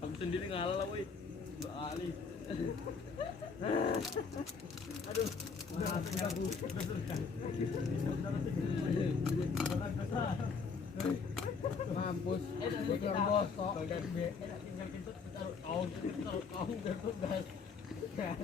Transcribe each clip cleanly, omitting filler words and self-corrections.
Kamu sendiri ngalah, woi. Dua kali. Aduh. Mampus, yang bosok. Tinggal kentut, taruh gas.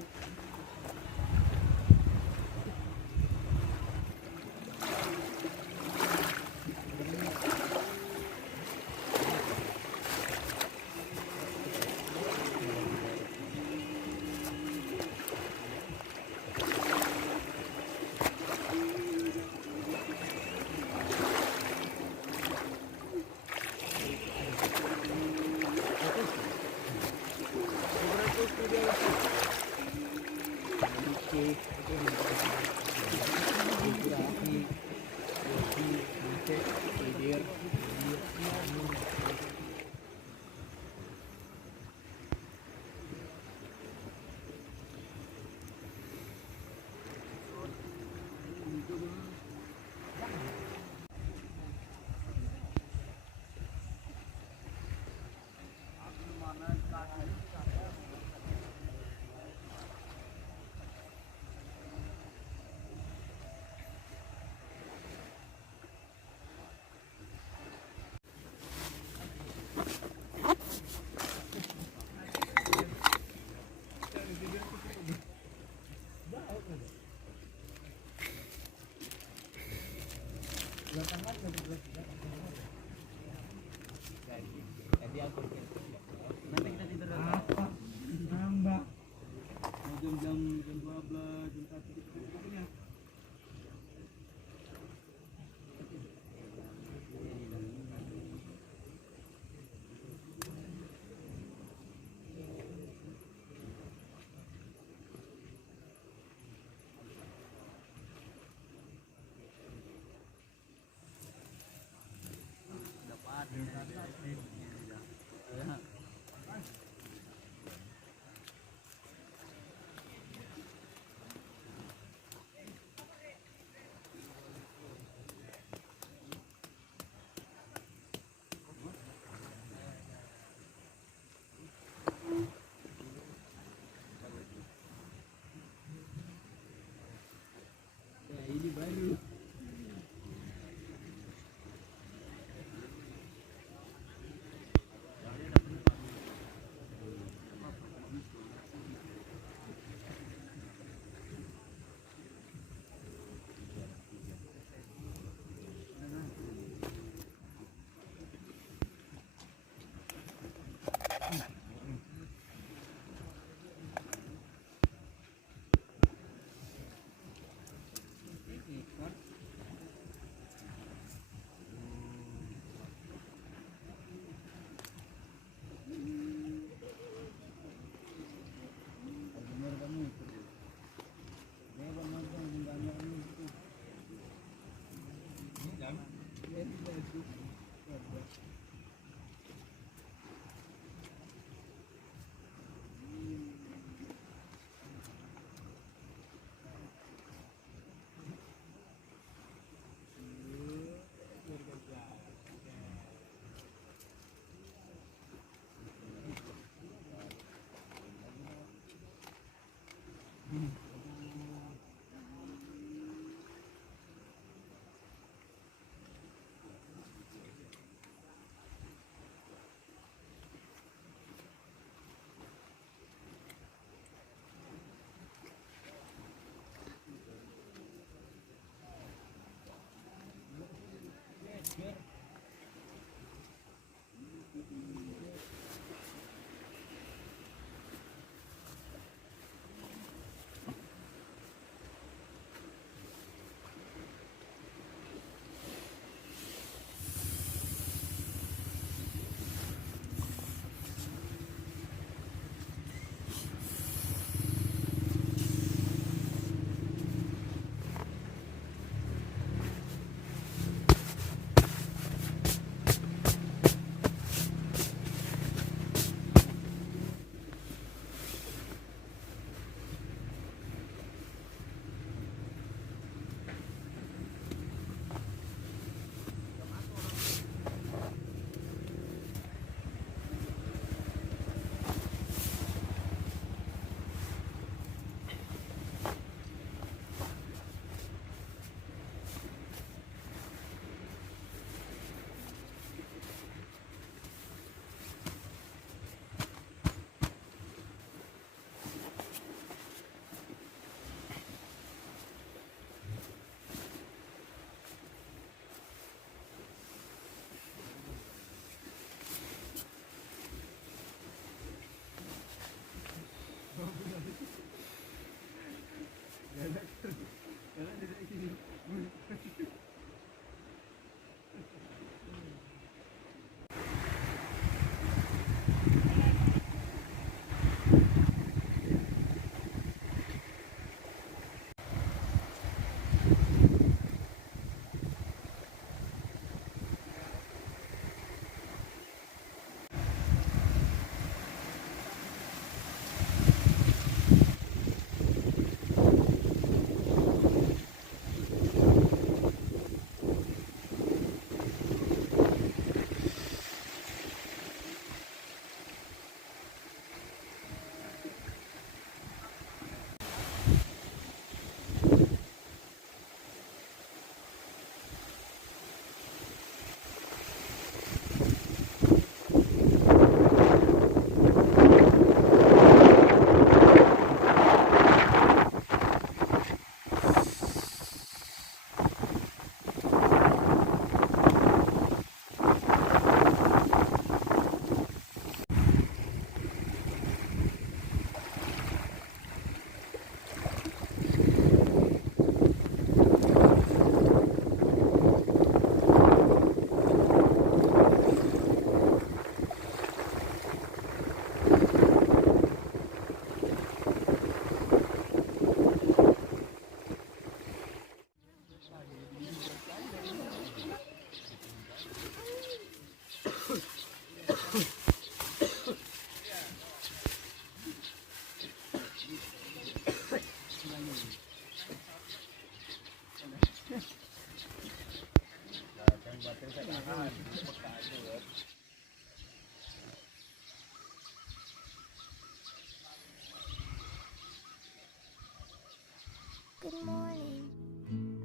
Good morning.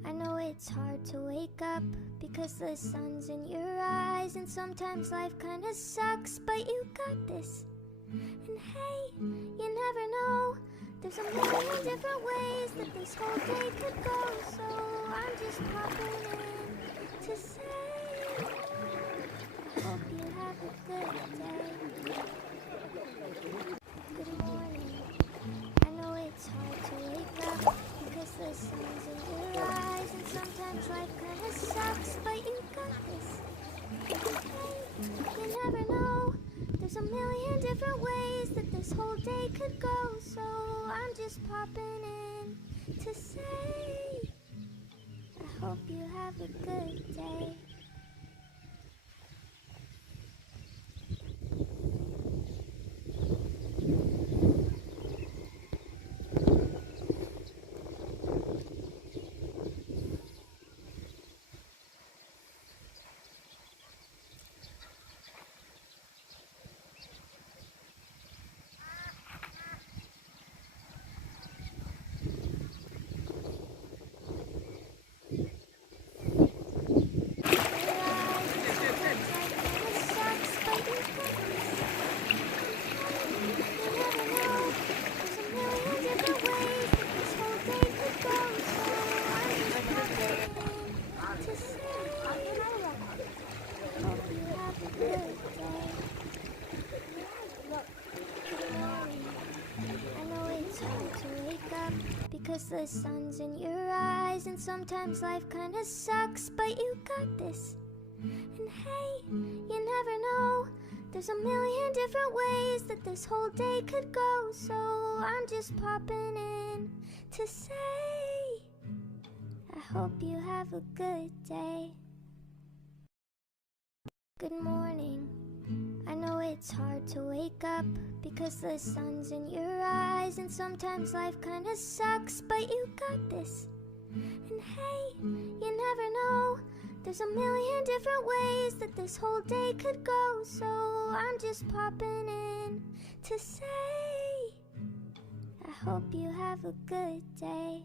I know it's hard to wake up because the sun's in your eyes, and sometimes life kinda sucks, but you got this. And hey, you never know, there's a million different ways that this whole day could go, so I'm just popping in to say I hope you have a good day. Good morning. I know it's hard to wake up because the sun's in your eyes, and sometimes life kinda sucks, but you got this. Hey, you never know, there's a million different ways that this whole day could go, so I'm just popping in to say I hope you have a good day. Because the sun's in your eyes, and sometimes life kinda sucks, but you got this. And hey, you never know, there's a million different ways that this whole day could go, so I'm just popping in to say I hope you have a good day. Good morning. I know it's hard to wake up because the sun's in your eyes, and sometimes life kinda sucks, but you got this. And hey, you never know, there's a million different ways that this whole day could go, so I'm just popping in to say I hope you have a good day.